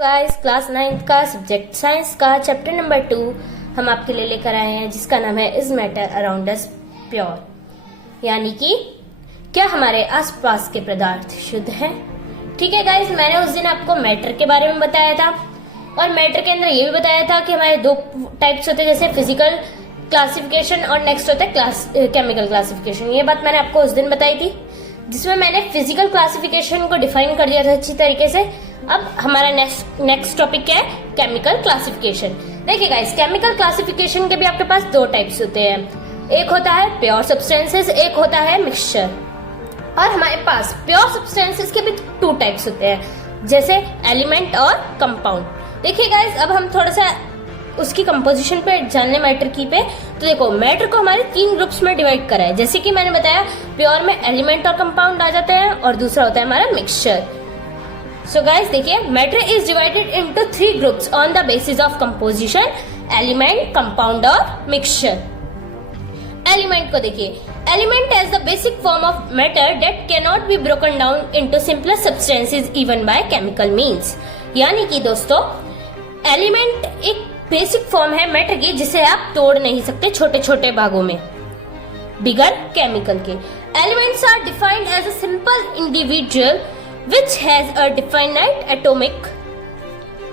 Guys, class 9 का subject science का chapter number 2 हम आपके लिए लेकर आए हैं, जिसका नाम है is matter around us pure, यानी कि क्या हमारे आसपास के पदार्थ शुद्ध हैं। ठीक है गाइस, मैंने उस दिन आपको मैटर के बारे में बताया था और मैटर के अंदर ये भी बताया था कि हमारे दो टाइप्स होते हैं, जैसे फिजिकल क्लासिफिकेशन और नेक्स्ट होता है केमिकल क्लासिफिकेशन। ये बात मैंने आपको उस दिन बताई थी, जिसमें मैंने फिजिकल क्लासिफिकेशन को डिफाइन कर दिया था अच्छी तरीके से। अब हमारा नेक्स्ट टॉपिक क्या है? Chemical classification. देखिए गाइस, केमिकल क्लासिफिकेशन के भी आपके पास दो टाइप्स होते हैं, एक होता है प्योर सब्सटेंसेस, एक होता है मिक्सचर। और हमारे पास प्योर सब्सटेंसेस के भी टू टाइप्स होते हैं, जैसे एलिमेंट और कंपाउंड। देखिए गाइस, अब हम थोड़ा सा उसकी कंपोजिशन पे जानने मैटर की पे। तो देखो, मैटर को हमारे 3 ग्रुप्स में डिवाइड करा है, जैसे कि मैंने बताया प्योर में एलिमेंट और कंपाउंड आ जाते हैं, और दूसरा होता है हमारा मिक्सचर। सो गाइस देखिए, matter is divided into 3 groups on the basis of composition, element, compound और मिक्सचर। एलिमेंट को देखिए, element as the basic form of matter that can not be broken down into simpler substances even by chemical means. यानी कि दोस्तों, element एक basic form है matter की, जिसे आप तोड़ नहीं सकते छोटे छोटे भागों में बिगर केमिकल के। Elements are defined as a simple individual which has a definite atomic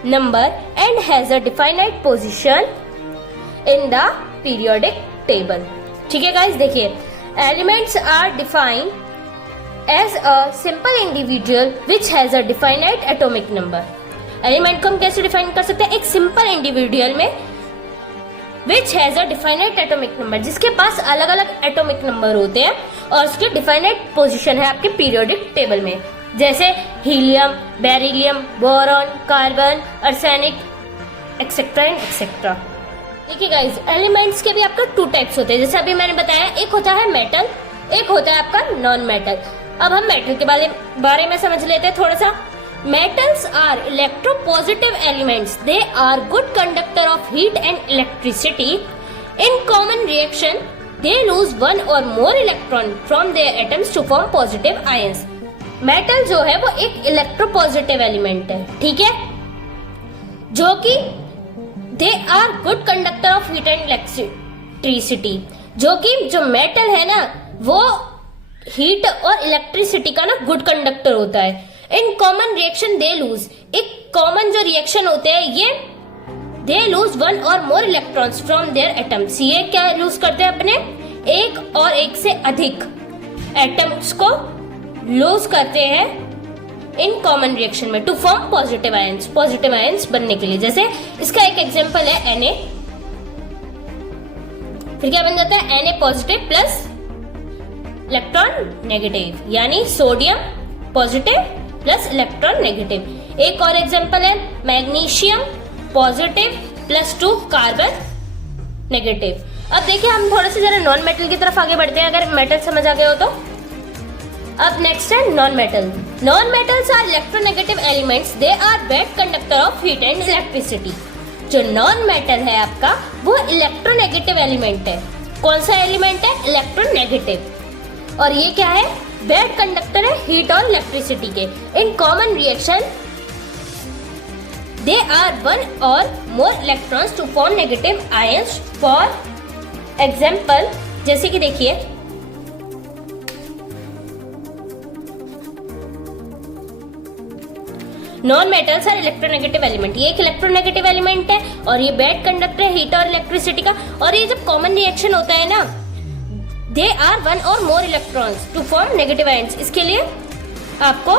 number and has a definite position in the periodic table। ठीक है गाइस, देखिए, elements are defined as a simple individual which has a definite atomic number। Element को हम कैसे define कर सकते हैं? एक सिंपल इंडिविजुअल में which has a definite atomic number, जिसके पास अलग अलग एटॉमिक नंबर होते हैं और उसकी डिफाइनेट पोजीशन है आपके पीरियोडिक टेबल में, जैसे helium, beryllium, boron, carbon, arsenic, etcetera and etcetera. देखिए गाइस, एलिमेंट्स के भी आपका 2 टाइप्स होते हैं, जैसे अभी मैंने बताया, एक होता है मेटल, एक होता है आपका नॉन मेटल। अब हम मेटल के बारे में समझ लेते हैं थोड़ा सा। Metals are electropositive elements, they are good conductor of heat and electricity. In common reaction they lose 1 or more electron from their atoms to form positive ions. Metal जो है वो एक इलेक्ट्रोपॉजिटिव एलिमेंट है, ठीक है, जो कि they are good conductor of heat and electricity. जो मेटल है ना, वो हीट और इलेक्ट्रिसिटी का ना गुड कंडक्टर होता है। In common reaction they lose, एक कॉमन जो रिएक्शन होते हैं ये they lose 1 or more electrons from their atoms. ये क्या लूज करते हैं? अपने एक और एक से अधिक एटम्स को लूज करते हैं इन कॉमन रिएक्शन में to form positive ions, positive ions बनने के लिए। जैसे इसका एक एग्जांपल है Na, फिर क्या बन जाता है? Na positive plus electron negative, यानी sodium positive plus electron negative. एक और एग्जांपल है magnesium positive plus 2 carbon negative. अब देखिए, हम थोड़ा सा जरा नॉन मेटल की तरफ आगे बढ़ते हैं, अगर मेटल समझ आ गया हो तो। अब नेक्स्ट है non metal. Non metals are electronegative elements, they are bad conductor of heat and electricity. जो नॉन मेटल है आपका, वो इलेक्ट्रोनेगेटिव एलिमेंट है। कौन सा एलिमेंट है? इलेक्ट्रोनेगेटिव। और ये क्या है? बैड कंडक्टर है हीट और इलेक्ट्रिसिटी के। In common reaction they are 1 or more electrons to form negative ions. For example, जैसे कि देखिए, non metals are electronegative element. ये एक इलेक्ट्रोनेगेटिव एलिमेंट है और ये बैड कंडक्टर है हीट और इलेक्ट्रिसिटी का। और ये जब कॉमन रिएक्शन होता है ना, they are 1 or more electrons to form negative ions. इसके लिए आपको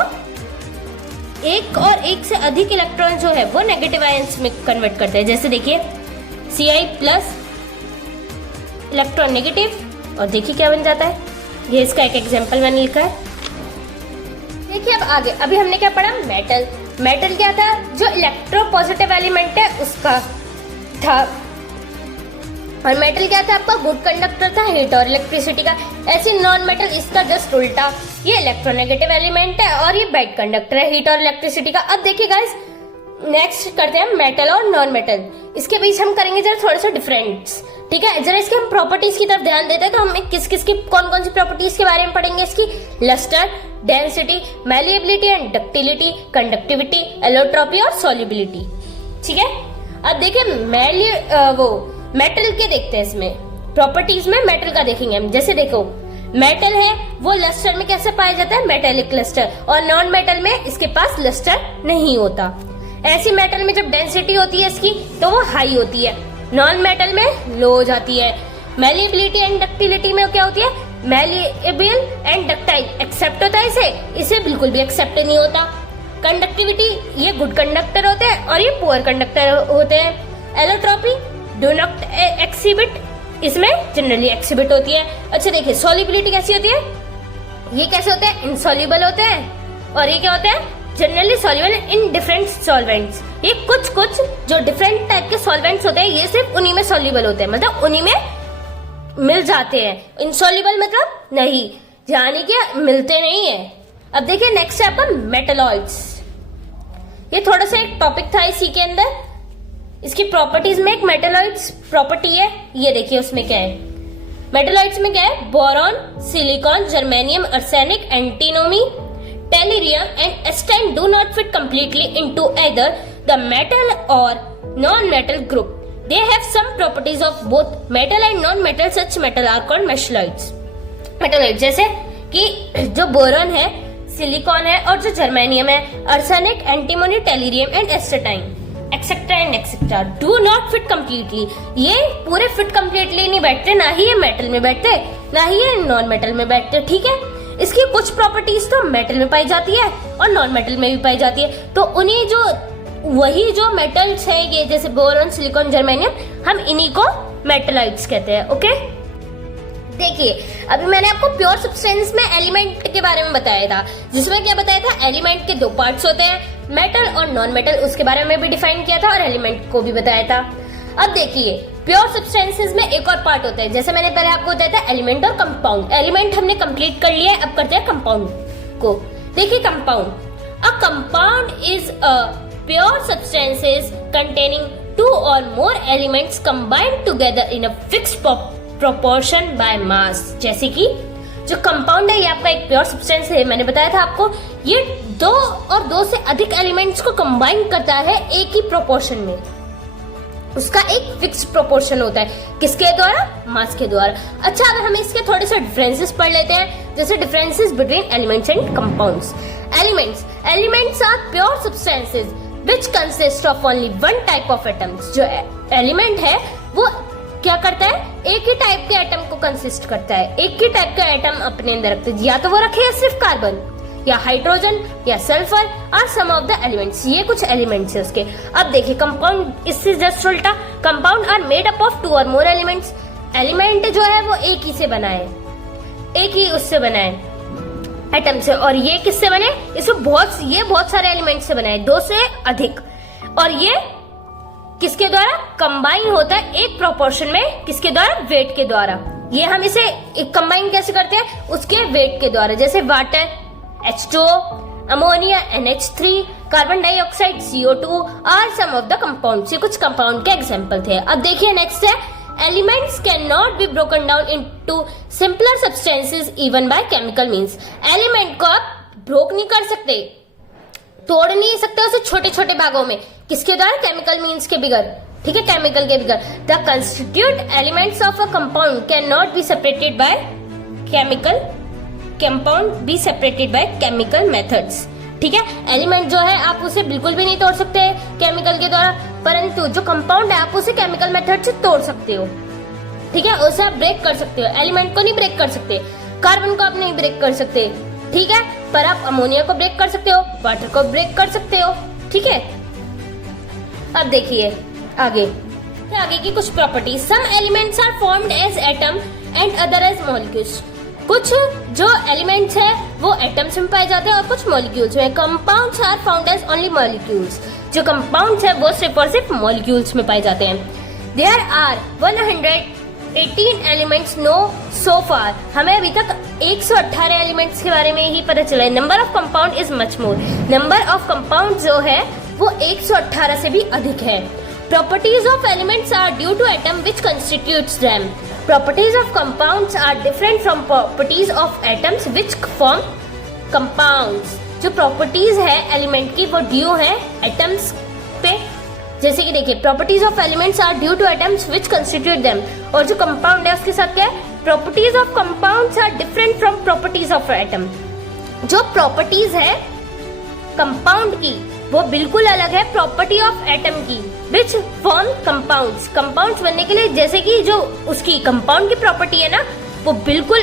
एक और एक से अधिक इलेक्ट्रॉन जो है वो नेगेटिव आयंस में कन्वर्ट करते हैं। जैसे देखिए, Ci प्लस इलेक्ट्रॉन नेगेटिव, और देखिए क्या बन जाता है। ये इसका एक एग्जाम्पल मैंने लिखा है। देखिए, अब आगे, अभी हमने क्या पढ़ा? मेटल। मेटल क्या था? जो इलेक्ट्रोपॉजिटिव एलिमेंट है उसका था। और मेटल क्या था? आपका गुड कंडक्टर था हीट और इलेक्ट्रिसिटी का। ऐसे नॉन मेटल इसका जस्ट उल्टा, ये इलेक्ट्रोनेगेटिव एलिमेंट है और ये बैड कंडक्टर है हीट और इलेक्ट्रिसिटी का। अब देखिए गाइस, नेक्स्ट करते हैं मेटल और नॉन मेटल। इसके बीच हम करेंगे जरा थोड़ा सा डिफरेंस, ठीक है। जरा इसके हम प्रॉपर्टीज की तरफ ध्यान देते हैं तो हमें किस किस की कौन कौन सी प्रॉपर्टीज के बारे में पढ़ेंगे इसकी। Lustre, density, malleability and ductility, conductivity, allotropy और सॉल्युबिलिटी, ठीक है। अब देखिए मेटल के देखते हैं, इसमें प्रॉपर्टीज में मेटल का देखेंगे हम। जैसे देखो मेटल है वो लस्टर में कैसे पाया जाता है, मेटेलिक लस्टर, और नॉन मेटल में इसके पास लस्टर नहीं होता। ऐसी मेटल में जब डेंसिटी होती है इसकी तो वो हाई होती है, नॉन मेटल में लो हो जाती है। मैलिएबिलिटी एंड डक्टिलिटी में क्या होती है, मैलिएबल एंड डक्टाइल एक्सेप्ट होता है इसे बिल्कुल भी एक्सेप्ट नहीं होता। कंडक्टिविटी, ये गुड कंडक्टर होते हैं और ये पुअर कंडक्टर होते हैं। एलोट्रॉपी, डू नॉट एक्सिबिट, इसमें जनरली एक्सिबिट होती है। अच्छा देखिए सॉल्युबिलिटी कैसी होती है, ये कैसे होते हैं, इनसॉल्युबल होते हैं, और ये क्या होते हैं, generally soluble in different solvents. ये कुछ कुछ जो डिफरेंट टाइप के सॉल्वेंट्स होते हैं ये सिर्फ उन्हीं में सॉल्युबल होते हैं, मतलब उन्हीं में मिल जाते हैं। इनसॉल्युबल मतलब नहीं, यानी कि मिलते नहीं है। अब देखिए नेक्स्ट है आपका मेटलॉइड्स। ये थोड़ा सा एक टॉपिक था इसी के अंदर। इसकी प्रॉपर्टीज में एक मेटलॉइड्स प्रॉपर्टी है, ये देखिए उसमें क्या है। मेटलॉइड्स में क्या है, boron, silicon, germanium, arsenic, antimony, tellurium and astatine do not fit completely into either the metal or non-metal group. They have some properties of both metal and non-metal. Such metal are called metalloids. Metalloid जैसे कि जो boron है, silicon है और जो germanium है, arsenic, antimony, tellurium and astatine, etcetera and etcetera, do not fit completely. ये पूरे फिट कम्प्लीटली नहीं बैठते, ना ही ये मेटल में बैठते, ना ही ये नॉन मेटल में बैठते, ठीक है। इसकी कुछ प्रॉपर्टीज तो मेटल में पाई जाती है और नॉन मेटल में भी पाई जाती है, तो उन्हीं वही जो मेटल्स है ये जैसे बोरॉन, सिलिकॉन, जर्मेनियम, हम इन्हीं को मेटलॉइड्स कहते हैं, ओके। देखिए अभी मैंने आपको प्योर सब्सटेंस में एलिमेंट के बारे में बताया था, जिसमें क्या बताया था, एलिमेंट के दो पार्ट्स होते हैं, मेटल और नॉन मेटल, उसके बारे में भी डिफाइन किया था और एलिमेंट को भी बताया था। अब देखिए प्योर सब्सटेंसेस में एक और पार्ट होता है, जैसे मैंने पहले आपको बताया था एलिमेंट और कंपाउंड। एलिमेंट हमने कंप्लीट कर लिया है, अब करते हैं कंपाउंड को। देखिए compound, a compound is a pure substances containing two or more elements combined together in a fixed proportion by mass. जैसे कि जो कंपाउंड है ये आपका एक प्योर सब्सटेंस है, मैंने बताया था आपको, ये दो और दो से अधिक एलिमेंट्स को कंबाइन करता है एक ही प्रोपोर्शन में, उसका एक फिक्स्ड प्रोपोर्शन होता है, किसके द्वारा, मास के द्वारा। अच्छा अगर हम इसके थोड़े से डिफरेंसेस पढ़ लेते हैं, जैसे differences between elements and compounds. Elements are pure substances which consist of only one type of atoms. जो एलिमेंट है वो क्या करता है, एक ही टाइप के एटम को कंसिस्ट करता है, एक ही टाइप का एटम अपने अंदर रखते हैं, या तो वो रखे सिर्फ कार्बन या हाइड्रोजन या सल्फर और सम ऑफ द एलिमेंट्स, ये कुछ एलिमेंट्स है उसके। अब देखिए कंपाउंड इससे जस्ट उल्टा, compound are made up of two or more elements. Element जो है वो एक ही से बना है, एक ही उससे बना है एटम से, और ये किससे बने, इसमें बहुत सारे एलिमेंट से बना है, दो से अधिक, और ये किसके द्वारा कंबाइन होता है एक प्रोपोर्शन में, किसके द्वारा, वेट के द्वारा। ये हम इसे कंबाइन कैसे करते हैं, उसके वेट के द्वारा, जैसे water H2O, ammonia NH3, carbon dioxide CO2 और सम ऑफ द कंपाउंड्स। ये कुछ कंपाउंड के एग्जांपल थे। अब देखिए नेक्स्ट है, elements can not be broken down into simpler substances even by chemical means. Element को आप ब्रोक नहीं कर सकते, तोड़ नहीं सकते उसे छोटे छोटे भागों में, किसके द्वारा, केमिकल मींस के बिगर, ठीक है, केमिकल के बिगर। The constitute elements of a compound can not be separated by chemical methods, ठीक है। एलिमेंट जो है आप उसे बिल्कुल भी नहीं तोड़ सकते केमिकल के द्वारा, परंतु जो कंपाउंड है आप उसे केमिकल मेथड से तोड़ सकते हो, ठीक है, उसे आप ब्रेक कर सकते हो। एलिमेंट को नहीं ब्रेक कर सकते, कार्बन को आप नहीं ब्रेक कर सकते, ठीक है, पर आप अमोनिया को ब्रेक कर सकते हो, वाटर को ब्रेक कर सकते हो, ठीक है। अब देखिए आगे की कुछ properties. Some elements are formed as atom and other as molecules. कुछ जो एलिमेंट्स है वो एटम्स में पाए जाते हैं और कुछ मॉलिक्यूल्स में। Compounds are found as only molecules. जो कंपाउंड्स है वो सिर्फ और सिर्फ मॉलिक्यूल्स में पाए जाते हैं। देयर आर 118 एलिमेंट्स नो सो फार। हमें अभी तक 118 एलिमेंट्स के बारे में ही पता चला है। Number of compound is much more. Number of compound जो है वो 118 से भी अधिक है। Properties of elements are due to atom which constitutes them. Properties of compounds are different from properties of atoms which form compounds. जो properties है element की वो ड्यू है एटम्स पे, जैसे कि देखिए properties of elements are due to atoms which constitute them, और जो कंपाउंड है उसके साथ क्या है, properties of compounds are different from properties of atom. जो प्रॉपर्टीज है कंपाउंड की वो बिल्कुल अलग है प्रॉपर्टी ऑफ एटम की, विच फॉर्म कंपाउंड्स। कंपाउंड्स बनने के लिए जैसे कि जो उसकी कंपाउंड की प्रॉपर्टी है ना वो बिल्कुल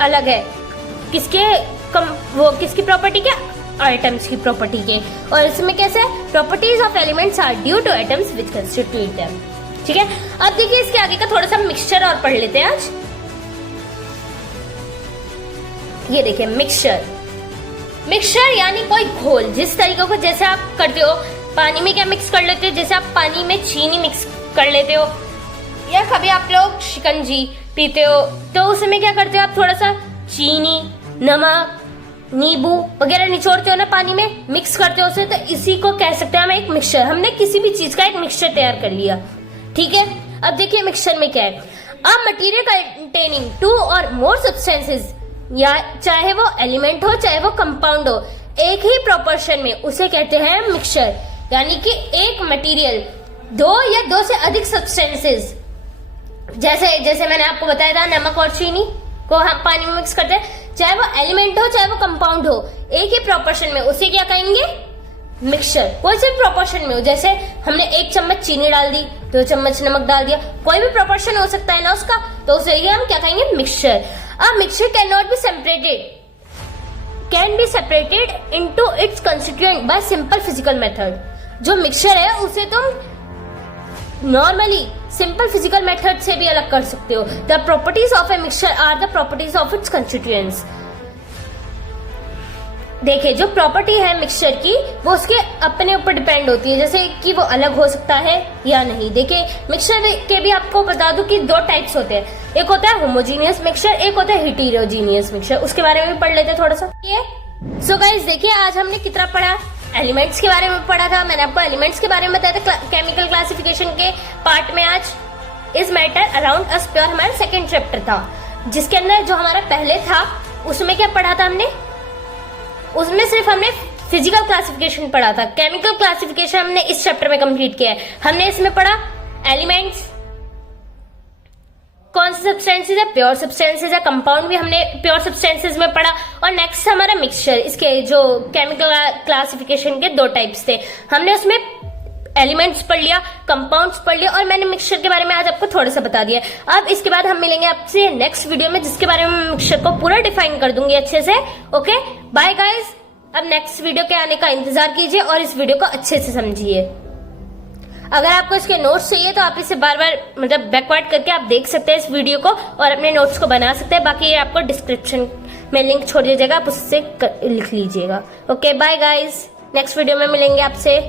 अलग है वो किसकी प्रॉपर्टी के, एटम्स की प्रॉपर्टी के। और इसमें कैसे है, properties of elements are due to atoms which constitute them. ठीक है, अब देखिए इसके आगे का थोड़ा सा मिक्सचर और पढ़ लेते हैं आज। ये देखिए मिक्सचर यानी कोई घोल, जिस तरीके को जैसे आप करते हो पानी में क्या मिक्स कर लेते हो, जैसे आप पानी में चीनी मिक्स कर लेते हो, या कभी आप लोग शिकंजी पीते हो तो उसमें क्या करते हो आप थोड़ा सा चीनी, नमक, नींबू वगैरह निचोड़ते हो ना पानी में, मिक्स करते हो उसे, तो इसी को कह सकते हैं हम एक मिक्सचर। हमने किसी भी चीज का एक मिक्सचर तैयार कर लिया। ठीक है, अब देखिए मिक्सचर में क्या है, अ मटेरियल कंटेनिंग 2 और मोर सब्सटेंसेस, या चाहे वो एलिमेंट हो चाहे वो कंपाउंड हो, एक ही प्रोपोर्शन में उसे कहते हैं मिक्सचर। यानी कि एक मटेरियल 2 या 2 से अधिक सब्सटेंसेस, जैसे मैंने आपको बताया था नमक और चीनी को हम पानी में मिक्स करते हैं, चाहे वो एलिमेंट हो चाहे वो कंपाउंड हो, एक ही प्रोपोर्शन में उसे क्या कहेंगे, मिक्सचर। कोई से भी प्रोपोर्शन में हो, जैसे हमने 1 चम्मच चीनी डाल दी, 2 चम्मच नमक डाल दिया, कोई भी प्रोपोर्शन हो सकता है ना उसका, तो उसे ही हम क्या कहेंगे, mixture. A mixture can not be separated into its constituent bye simple physical method. जो मिक्सचर है उसे तुम नॉर्मली सिंपल फिजिकल मेथड से भी अलग कर सकते हो। The properties of a mixture are the properties of its constituents. देखिए जो प्रॉपर्टी है मिक्सचर की वो उसके अपने ऊपर डिपेंड होती है, जैसे कि वो अलग हो सकता है या नहीं। देखिए मिक्सचर के भी आपको बता दूं कि 2 टाइप्स होते हैं, एक होता है होमोजीनियस मिक्सचर, एक होता है हेटेरोजीनियस मिक्सचर। उसके बारे में भी पढ़ लेते हैं थोड़ा सा। सो गाइस देखिए आज हमने कितना पढ़ा, एलिमेंट्स के बारे में पढ़ा था, मैंने आपको एलिमेंट्स के बारे में बताया था केमिकल क्लासिफिकेशन के पार्ट में। आज is matter around us pure हमारा सेकेंड चैप्टर था, जिसके अंदर जो हमारा पहले था उसमें क्या पढ़ा था हमने, उसमें सिर्फ हमने फिजिकल क्लासिफिकेशन पढ़ा था। केमिकल क्लासिफिकेशन हमने इस चैप्टर में कंप्लीट किया है। हमने इसमें पढ़ा एलिमेंट्स, कौन से सब्सटेंसेस है, प्योर सब्सटेंसेस है, कंपाउंड भी हमने प्योर सब्सटेंसेस में पढ़ा, और नेक्स्ट हमारा मिक्सचर। इसके जो केमिकल क्लासिफिकेशन के 2 टाइप्स थे, हमने उसमें एलिमेंट्स पढ़ लिया, कंपाउंड्स पढ़ लिया, और मैंने मिक्सचर के बारे में आज आपको थोड़ा सा बता दिया। अब इसके बाद हम मिलेंगे आपसे नेक्स्ट वीडियो में, जिसके बारे में मिक्सचर को पूरा डिफाइन कर दूंगी अच्छे से। ओके बाय गाइस, अब नेक्स्ट वीडियो के आने का इंतजार कीजिए और इस वीडियो को अच्छे से समझिए। अगर आपको इसके नोट्स चाहिए तो आप इसे बार बार मतलब बैकवर्ड करके आप देख सकते हैं इस वीडियो को और अपने नोट्स को बना सकते हैं। बाकी ये आपको डिस्क्रिप्शन में लिंक छोड़ दीजिएगा, आप उससे लिख लीजिएगा। Okay bye guys, next video में मिलेंगे आपसे।